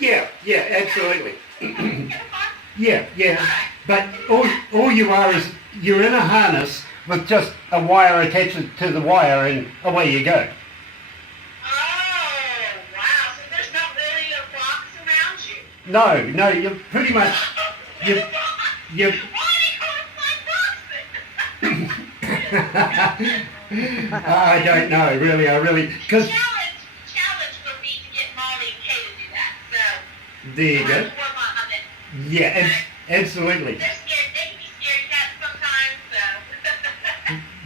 Yeah, yeah, absolutely. Okay, Yeah, yeah. But all you are is you're in a harness with just a wire attached to the wire, and away you go. oh, wow. So there's not really a box around you? No, no, you're pretty much you you. Why do you call it boxing? I don't know, really. I really because Challenge would be to get Molly and Kay to do that. So there you we'll go. have to work on it. Yeah, absolutely. They're scared. They can be scared cats sometimes. So.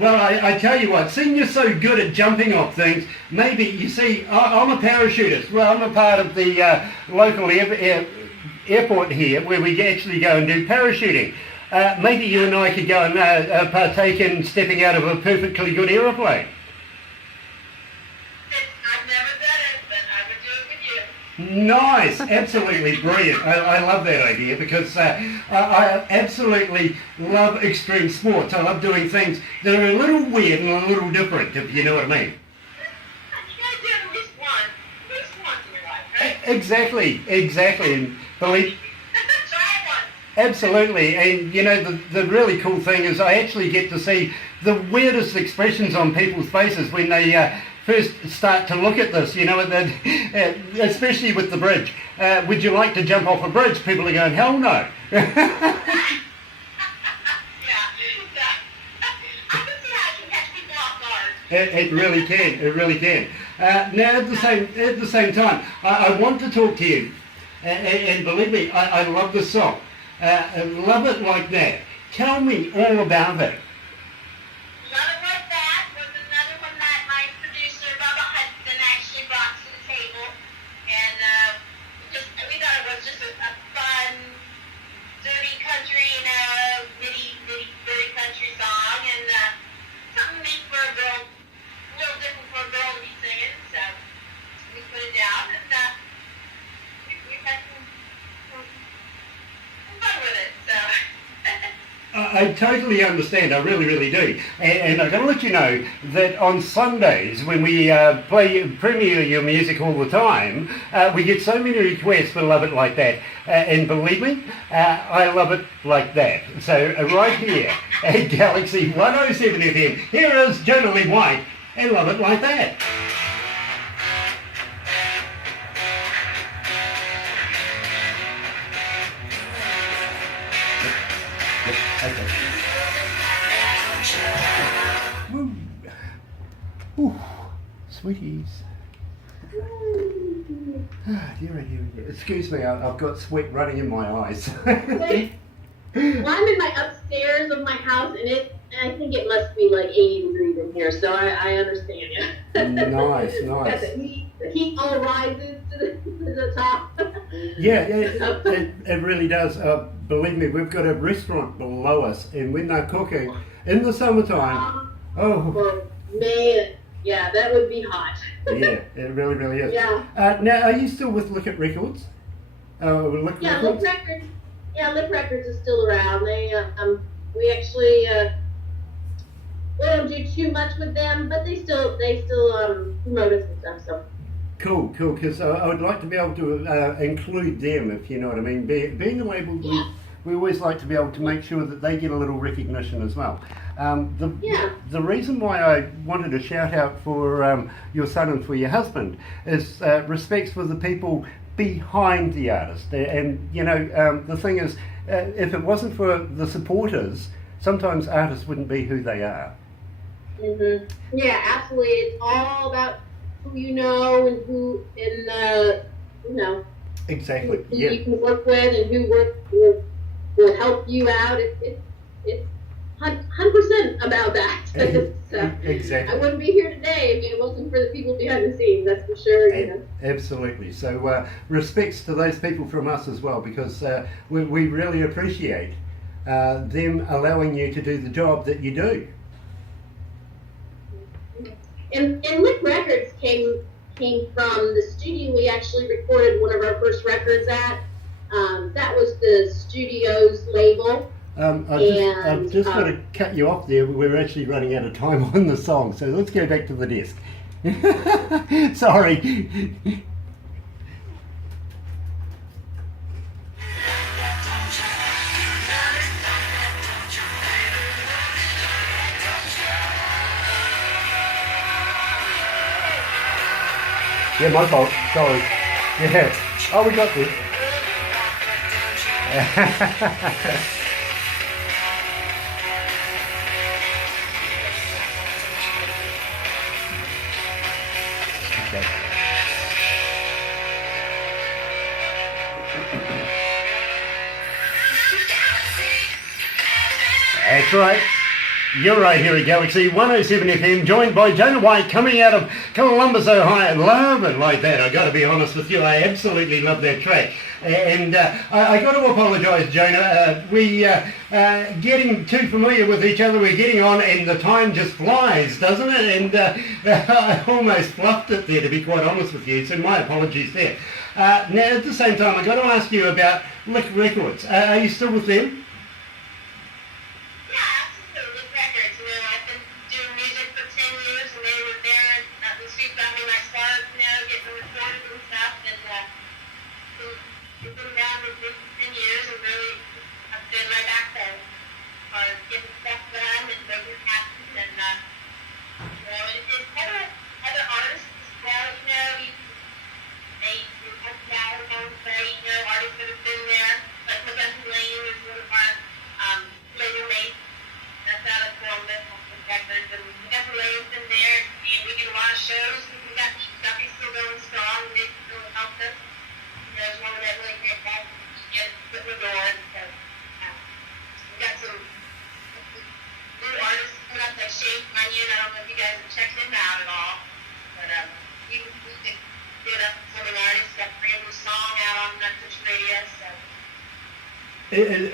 Well, I tell you what, seeing you're so good at jumping off things, maybe, you see, I'm a parachutist. Well, I'm a part of the local airport here where we actually go and do parachuting. Maybe you and I could go and partake in stepping out of a perfectly good aeroplane. I've never done it, but I would do it with you. Nice, absolutely brilliant. I love that idea because I absolutely love extreme sports. I love doing things that are a little weird and a little different, if you know what I mean. You gotta do at least once in your life, right? Exactly, and believe. Try one. Absolutely, and you know the really cool thing is I actually get to see the weirdest expressions on people's faces when they first start to look at this. You know, especially with the bridge. Would you like to jump off a bridge? People are going, hell no. Yeah. I can see how you catch people off guard. It really can. It really can. Now, at the same time, I want to talk to you, and believe me, I love the song. Love It Like That. Tell me all about it. Love It Like That was another one that my producer, Bubba Hudson, actually brought to the table. And we thought it was just a fun, dirty country, very country song. And something neat for a girl, a little different for a girl to be singing. So we put it down, and we've had some fun with it. So. I totally understand, I really do. And I've got to let you know that on Sundays, when we premiere your music all the time, we get so many requests for Love It Like That. And believe me, I love it like that. So right here at Galaxy 107fm, here is Jonalee White and Love It Like That. Okay. Woo. Ooh, sweeties. Dear. Excuse me, I've got sweat running in my eyes. Well, I'm in my upstairs of my house, and I think it must be like 80 degrees in here, so I understand you. Nice. The heat all rises to the top. Yeah, it really does. Believe me, we've got a restaurant below us, and when they're cooking in the summertime, Well, man, yeah, that would be hot. Yeah, it really is. Yeah. Now, are you still with Look At Records? Look Yeah, Records? Lip Records. Yeah, Lip Records is still around. They we actually we don't do too much with them, but they still promote us and stuff. So. Cool, because I would like to be able to include them, if you know what I mean. Being a label, we always like to be able to make sure that they get a little recognition as well. The reason why I wanted to shout out for your son and for your husband is respects for the people behind the artist. And, you know, the thing is, if it wasn't for the supporters, sometimes artists wouldn't be who they are. Mm-hmm. Yeah, absolutely. It's all about who you know and who, you know, Exactly. who you can work with and who will help you out. It's 100% about that. So, Exactly. I wouldn't be here today if it wasn't for the people behind the scenes. That's for sure. You know. Absolutely. So respects to those people from us as well, because we really appreciate them allowing you to do the job that you do. And Lick Records came from the studio we actually recorded one of our first records at. That was the studio's label. I've just got to cut you off there. We're actually running out of time on the song, so let's go back to the desk. Sorry. Yeah, my fault. Sorry. Yeah. Oh, we got this. Okay. That's right. You're right here at Galaxy 107 FM, joined by Jonalee White, coming out of Columbus, Ohio. Love it like that. I got to be honest with you. I absolutely love that track. And I got to apologise, Jonah. We getting too familiar with each other. We're getting on, and the time just flies, doesn't it? And I almost fluffed it there, to be quite honest with you. So my apologies there. Now, at the same time, I got to ask you about Lick Records. Are you still with them?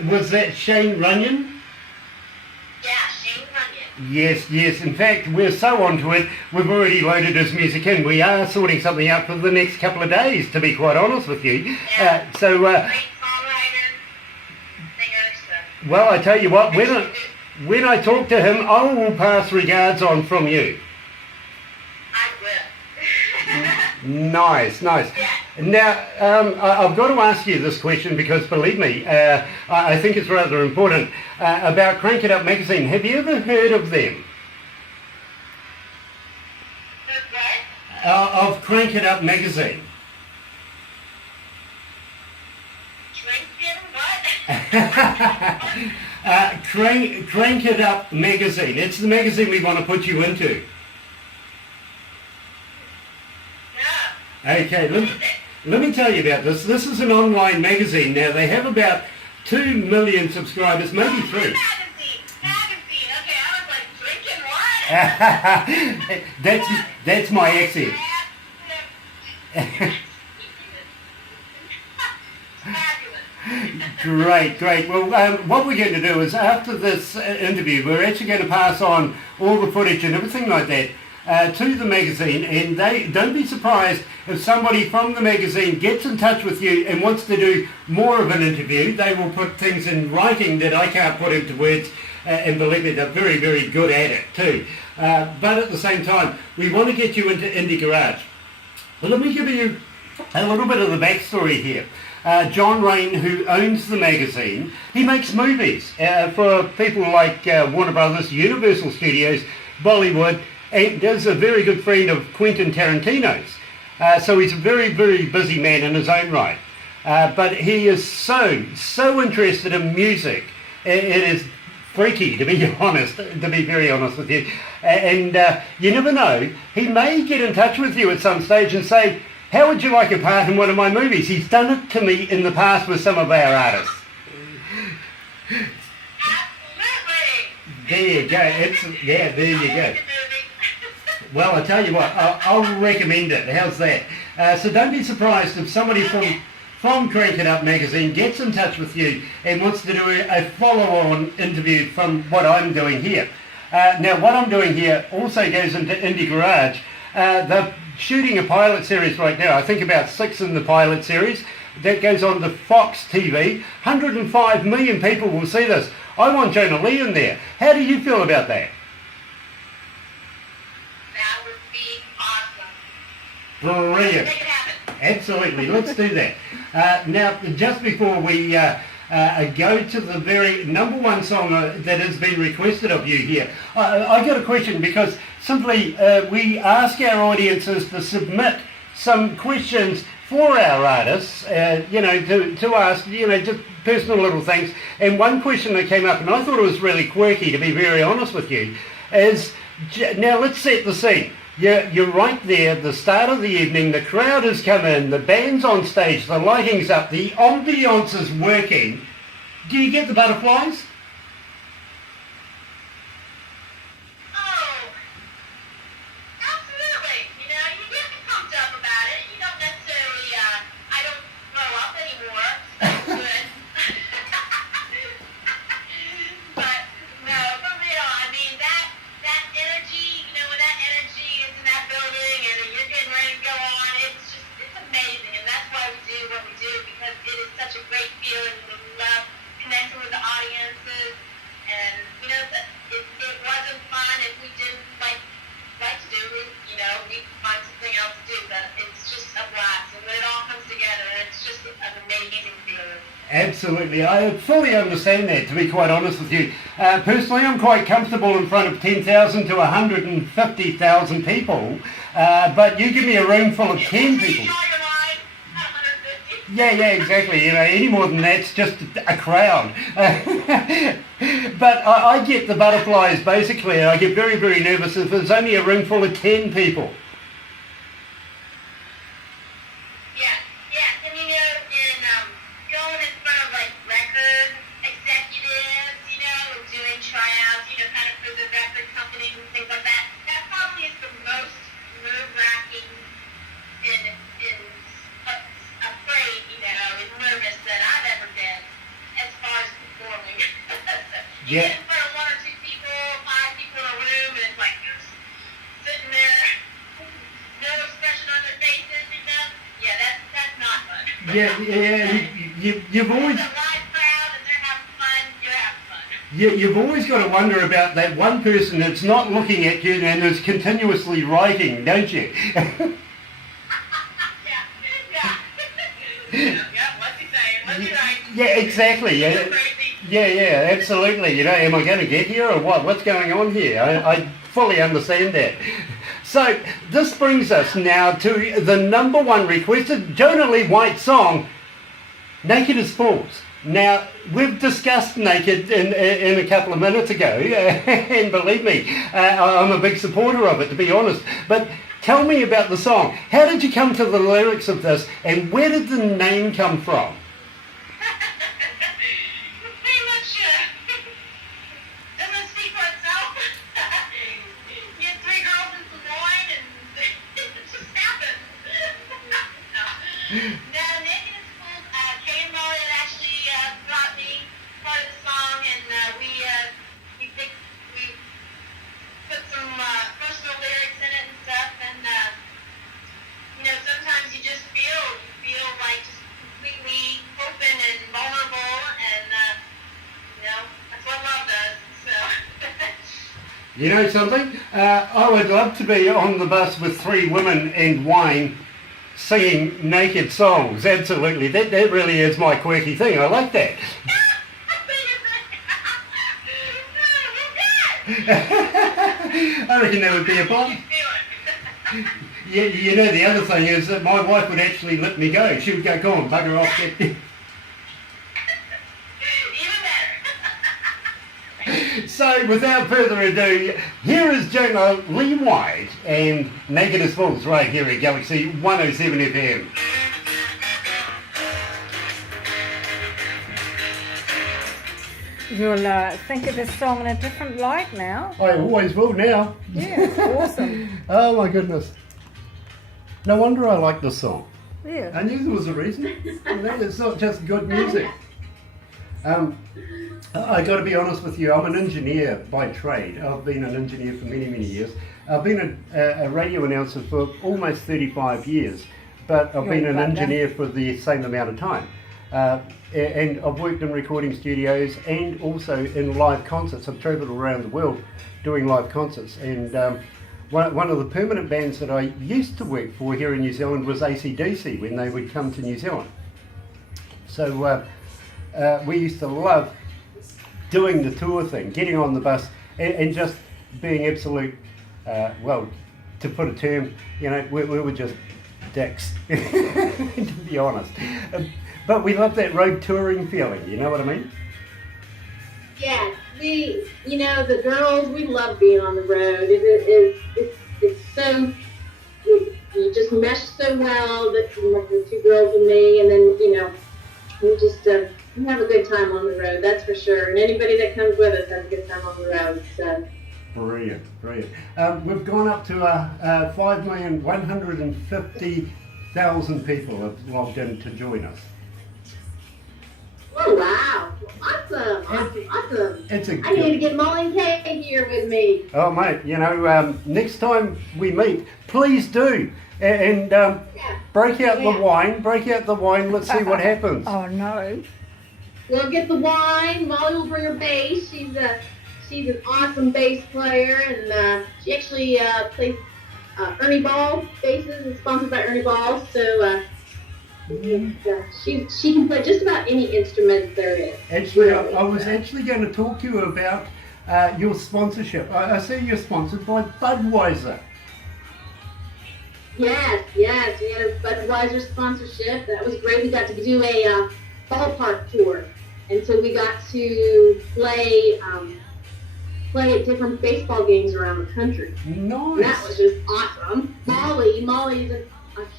Was that Shane Runyon? Yeah, Shane Runyon. Yes, yes. In fact, we're so onto it, we've already loaded his music in. We are sorting something out for the next couple of days, to be quite honest with you. Yeah, great songwriter, singer, so. Well, I tell you what, when I talk to him, I will pass regards on from you. I will. Nice, nice. Yeah. Now, I've got to ask you this question because, believe me, I think it's rather important. About Crank It Up magazine, have you ever heard of them? What? Of Crank It Up magazine. Crank It Up magazine. It's the magazine we want to put you into. No. Okay, let me tell you about this. This is an online magazine. Now, they have about 2 million subscribers, maybe 3. Magazine. Okay, I was like, drinking what? That's my accent. Great. Well, what we're going to do is after this interview, we're actually going to pass on all the footage and everything like that to the magazine, and don't be surprised if somebody from the magazine gets in touch with you and wants to do more of an interview. They will put things in writing that I can't put into words, and believe me, they're very, very good at it too. But at the same time, we want to get you into Indie Garage. Well, let me give you a little bit of the backstory here. John Rain, who owns the magazine, he makes movies for people like Warner Brothers, Universal Studios, Bollywood, and is a very good friend of Quentin Tarantino's. So he's a very, very busy man in his own right. But he is so interested in music. It is freaky, to be honest, to be very honest with you. And you never know, he may get in touch with you at some stage and say, how would you like a part in one of my movies? He's done it to me in the past with some of our artists. Absolutely. There you go. There you go. Well, I tell you what, I'll recommend it. How's that? So don't be surprised if somebody from Crank It Up magazine gets in touch with you and wants to do a follow-on interview from what I'm doing here. Now, what I'm doing here also goes into Indie Garage. They're shooting a pilot series right now. I think about 6 in the pilot series. That goes on to Fox TV. 105 million people will see this. I want Jonalee in there. How do you feel about that? That would be awesome. Brilliant. Make it happen. Absolutely. Let's do that. Now, just before we go to the very number one song that has been requested of you here, I got a question because simply we ask our audiences to submit some questions for our artists, to ask, just personal little things. And one question that came up, and I thought it was really quirky, to be very honest with you, is, now let's set the scene. You're right there at the start of the evening, the crowd has come in, the band's on stage, the lighting's up, the ambiance is working. Do you get the butterflies? Oh, absolutely. You get pumped up about it. You don't necessarily, I don't throw up anymore. That's good. But, no, for real, I mean, that energy, when that energy is in that building and you're getting ready to go on, it's amazing. And that's why we do what we do, because it is such a great feeling. We love connecting with the audiences. And, it wasn't fun if we didn't like to do it, we'd find something else to do, but it's just a blast. And when it all comes together, it's just an amazing feeling. Absolutely, I fully understand that, to be quite honest with you. Personally, I'm quite comfortable in front of 10,000 to 150,000 people, but you give me a room full of 10 people. Yeah, exactly. Any more than that's just a crowd. But I get the butterflies, basically. I get very, very nervous if there's only a room full of 10 people. Going in front of record executives, and doing tryouts, kind of for the record companies and things like that. That probably is the most nerve-wracking and afraid, and nervous that I've ever been as far as performing. You get in front of one or two people, 5 people in a room, and it's like you're sitting there, no expression on their faces, Yeah, that's not fun. You've always... There's a live crowd and they're having fun, you're having fun. You've always got to wonder about that one person that's not looking at you and is continuously writing, don't you? Yeah, what's he saying? What's he writing? Yeah, exactly. Yeah, absolutely. Am I going to get here or what? What's going on here? I fully understand that. So this brings us now to the number one requested Jonalee White song, Naked as Fools. Now, we've discussed Naked in a couple of minutes ago, and believe me, I'm a big supporter of it, to be honest. But tell me about the song. How did you come to the lyrics of this, and where did the name come from? Pretty much doesn't speak for itself. Get 3 girls and some wine, and it just happens. No, Naked as Fools, Kay and Molly had actually brought me part of the song, and we put some personal lyrics in it and stuff, and sometimes you just feel like just completely open and vulnerable, and that's what love does. So. You know something? I would love to be on the bus with 3 women and wine singing naked songs. Absolutely. That really is my quirky thing. I like that. I reckon that would be a bomb. Yeah, the other thing is that my wife would actually let me go. She would go, "Come on, bugger off." Even better. So, without further ado, here is Jonalee White and Naked as Fools right here at Galaxy 107 FM. You'll think of this song in a different light now. I always will now. Yeah, it's awesome. Oh my goodness. No wonder I like this song. Yeah. I knew there was a reason. It's not just good music. I got to be honest with you, I'm an engineer by trade. I've been an engineer for many, many years. I've been a radio announcer for almost 35 years, but I've been an engineer for the same amount of time. And I've worked in recording studios and also in live concerts. I've travelled around the world doing live concerts, and one of the permanent bands that I used to work for here in New Zealand was AC/DC when they would come to New Zealand. So we used to love doing the tour thing, getting on the bus and just being absolute, to put a term, we were just dicks, to be honest. But we love that road touring feeling, you know what I mean? Yeah, the girls, we love being on the road. It's so, you just mesh so well, the two girls and me, and then, we just we have a good time on the road, that's for sure. And anybody that comes with us has a good time on the road, so. Brilliant. We've gone up to 5,150,000 people have logged in to join us. Oh, wow. Awesome. It's I need to get Molly and Kay here with me. Oh, mate, next time we meet, please do. And break out the wine, let's see what happens. Oh, no. We'll get the wine. Molly will bring her bass. She's an awesome bass player, and she actually plays Ernie Ball basses. It's sponsored by Ernie Ball, so she can play just about any instrument there is. Actually, I was actually going to talk to you about your sponsorship. I see you're sponsored by Budweiser. Yes, we had a Budweiser sponsorship. That was great. We got to do a ballpark tour, and so we got to play at different baseball games around the country. Nice. And that was just awesome. Molly's a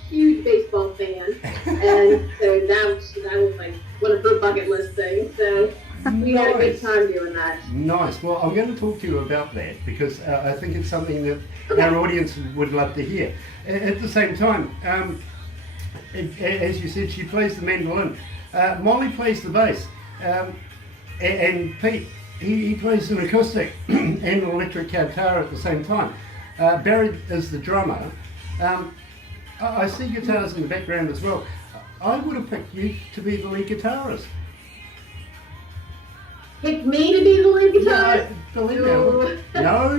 huge baseball fan, and so that was like one of her bucket list things. So we had a good time doing that. Nice. Well, I'm going to talk to you about that because I think it's something that our audience would love to hear. At the same time, as you said, she plays the mandolin. Molly plays the bass, and Pete, he plays an acoustic and an electric guitar at the same time. Barry is the drummer. I see guitars in the background as well. I would have picked you to be the lead guitarist. Pick me to be the lead guitarist? No,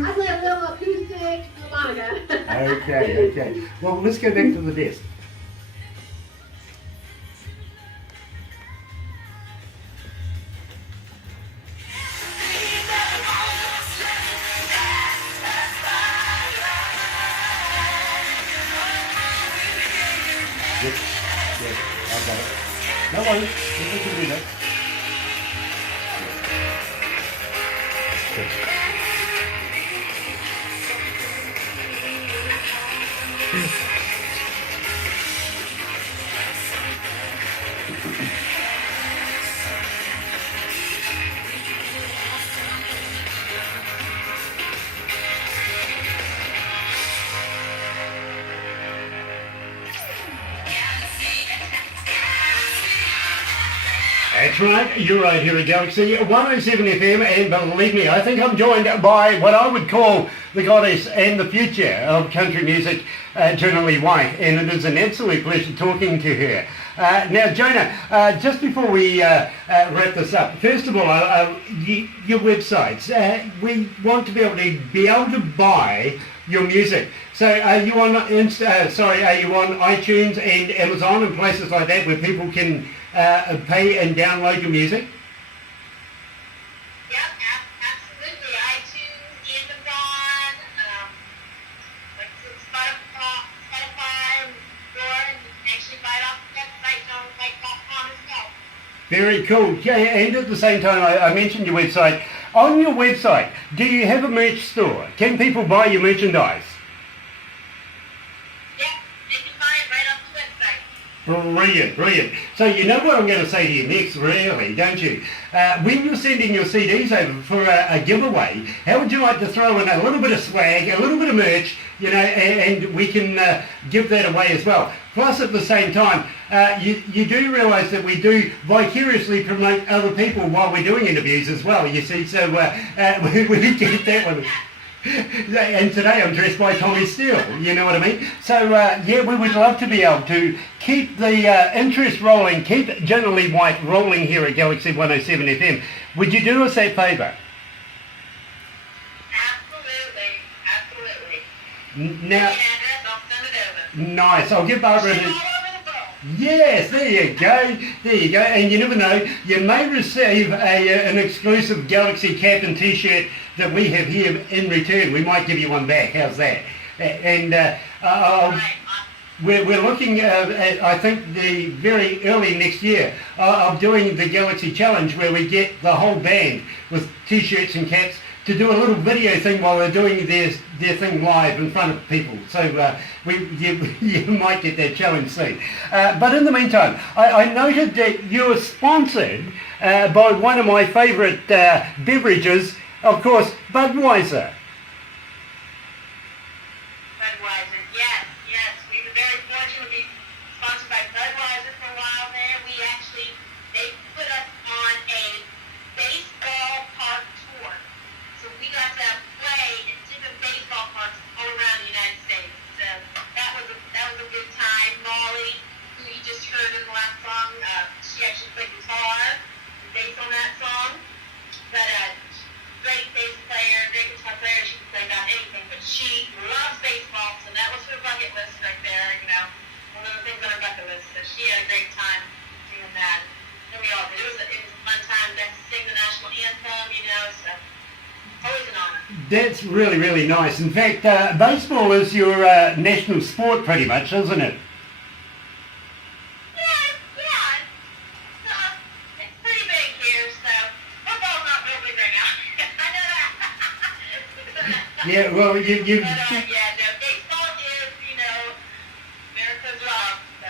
I play a little acoustic harmonica. Okay. Well, let's go back to the desk. Yes, I got it. No worries, we can do that. Yes. That's right, you're right here at Galaxy 107 FM, and believe me, I think I'm joined by what I would call the goddess and the future of country music, Jonalee White, and it is an absolute pleasure talking to her. Now, Jonah, just before we wrap this up, first of all, your websites, we want to be able to buy your music. So are you on iTunes and Amazon and places like that where people can pay and download your music? Yep, absolutely. iTunes, Amazon, Spotify, more, and you can actually buy it off the website, jonalee.com as well. Very cool. Yeah, and at the same time, I mentioned your website. On your website, do you have a merch store? Can people buy your merchandise? Yep, they can buy it right off the website. Brilliant. So you know what I'm going to say to you next, really, don't you? When you're sending your CDs over for a giveaway, how would you like to throw in a little bit of swag, a little bit of merch, and we can give that away as well. Plus, at the same time, you do realise that we do vicariously promote other people while we're doing interviews as well, you see, so we get that one. And today I'm dressed by Tommy Steele, you know what I mean? So, we would love to be able to keep the interest rolling, keep Jonalee White rolling here at Galaxy 107 FM. Would you do us that favour? Absolutely. Now, Address, I'll send it over. nice, I'll give Barbara... All over the phone. Yes, there you go. And you never know, you may receive an exclusive Galaxy cap and t-shirt that we have here in return. We might give you one back. How's that? And Right. we're looking at, I think, the very early next year of doing the Galaxy Challenge, where we get the whole band with T-shirts and caps to do a little video thing while they're doing their thing live in front of people. So you might get that challenge soon. But in the meantime, I noted that you were sponsored by one of my favourite beverages, of course, Budweiser. Budweiser, yes, yes. We were very fortunate to be sponsored by Budweiser for a while there. They put us on a baseball park tour. So we got to play in different baseball parks all around the United States. So that was a good time. Molly, who you just heard in the last song, she actually played guitar and bass on that song. But great bass player, great guitar player. She can play about anything, but she loves baseball, so that was her bucket list right there. One of the things on her bucket list. So she had a great time doing that. And we all did. It was a fun time. Got to sing the national anthem, so always an honor. That's really, really nice. In fact, baseball is your national sport pretty much, isn't it? Yeah. It's pretty big here, so football's not real big right now. I know that. Yeah, well, you But, baseball is, America's love, so.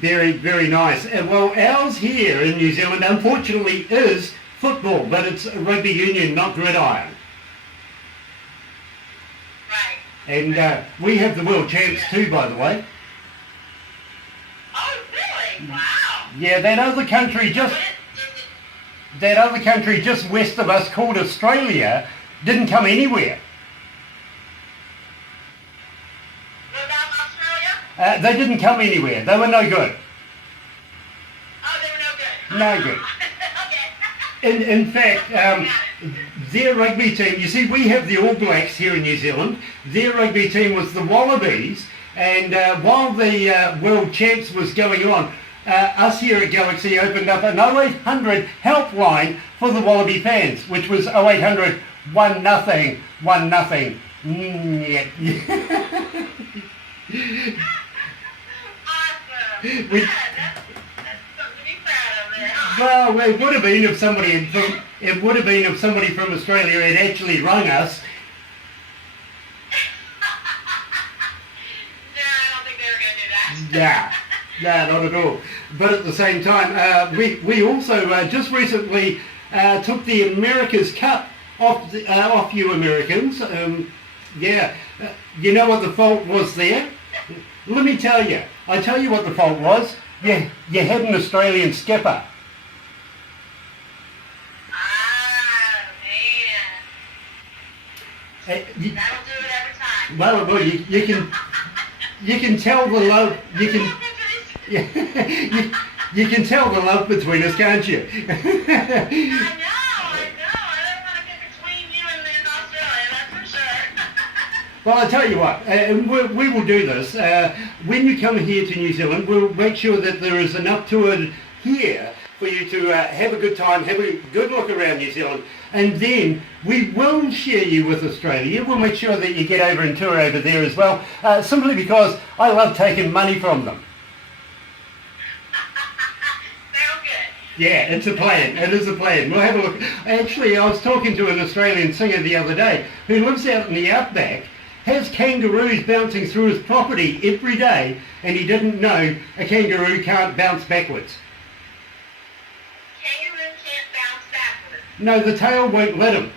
very, very nice. Well, ours here in New Zealand, unfortunately, is football, but it's rugby union, not gridiron. Right. And we have the world champs too, by the way. Oh, really? Wow. Yeah, that other country just west of us called Australia didn't come anywhere. What about Australia? They didn't come anywhere. They were no good. Oh, they were no good. No good. Okay. In fact, their rugby team, you see, we have the All Blacks here in New Zealand. Their rugby team was the Wallabies, and while the World Champs was going on, us here at Galaxy opened up an 0800 helpline for the Wallaby fans, which was 0800 1-0, 1-0. Awesome. We- Yeah, that's something to be proud of there, huh? Well, it would have been if somebody from Australia had actually rung us. No, I don't think they were going to do that. Yeah, not at all. But at the same time, we also just recently took the America's Cup off you Americans. You know what the fault was there? Let me tell you. I tell you what the fault was. You had an Australian skipper. Ah, man. You, That'll do it every time. well, you can tell the love. You can tell the love between us, can't you? I know. I don't want to get between you and Australia, that's for sure. Well, I tell you what, and we will do this. When you come here to New Zealand, we'll make sure that there is enough to it here for you to have a good time, have a good look around New Zealand, and then we will share you with Australia. We'll make sure that you get over and tour over there as well, simply because I love taking money from them. Sound good. Yeah, it's a plan. It is a plan. We'll have a look. Actually, I was talking to an Australian singer the other day who lives out in the outback, has kangaroos bouncing through his property every day, and he didn't know a kangaroo can't bounce backwards. Kangaroo can't bounce backwards. No, the tail won't let it.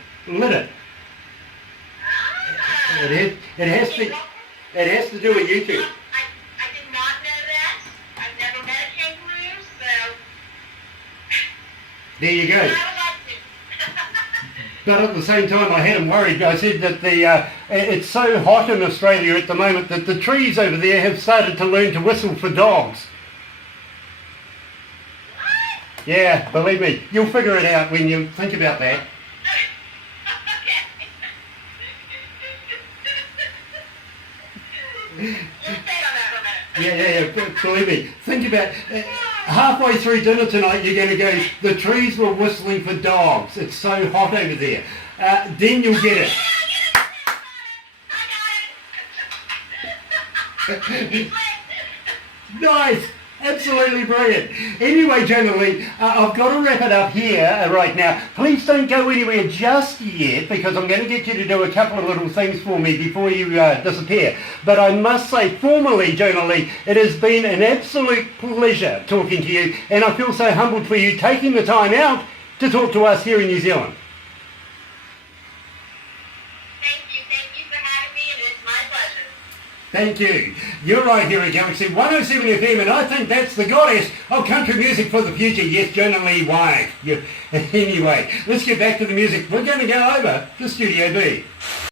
Ah. It has to do with YouTube. I did not know that. I've never met a kangaroo, so There you I go. would like to. But at the same time, I had him worried. I said that it's so hot in Australia at the moment that the trees over there have started to learn to whistle for dogs. What? Yeah, believe me, you'll figure it out when you think about that. Okay. We'll stay on that for a minute. Yeah, believe me. Think about halfway through dinner tonight, you're going to go, the trees were whistling for dogs. It's so hot over there. Then you'll get it. I got it. Nice. Absolutely brilliant. Anyway, Jonalee, I've got to wrap it up here right now. Please don't go anywhere just yet because I'm going to get you to do a couple of little things for me before you disappear. But I must say formally, Jonalee, it has been an absolute pleasure talking to you, and I feel so humbled for you taking the time out to talk to us here in New Zealand. Thank you for having me, and it's my pleasure. Thank you. You're right here at Galaxy 107 FM, and I think that's the goddess of country music for the future. Yes, Jonalee White. Anyway, let's get back to the music. We're going to go over to Studio B.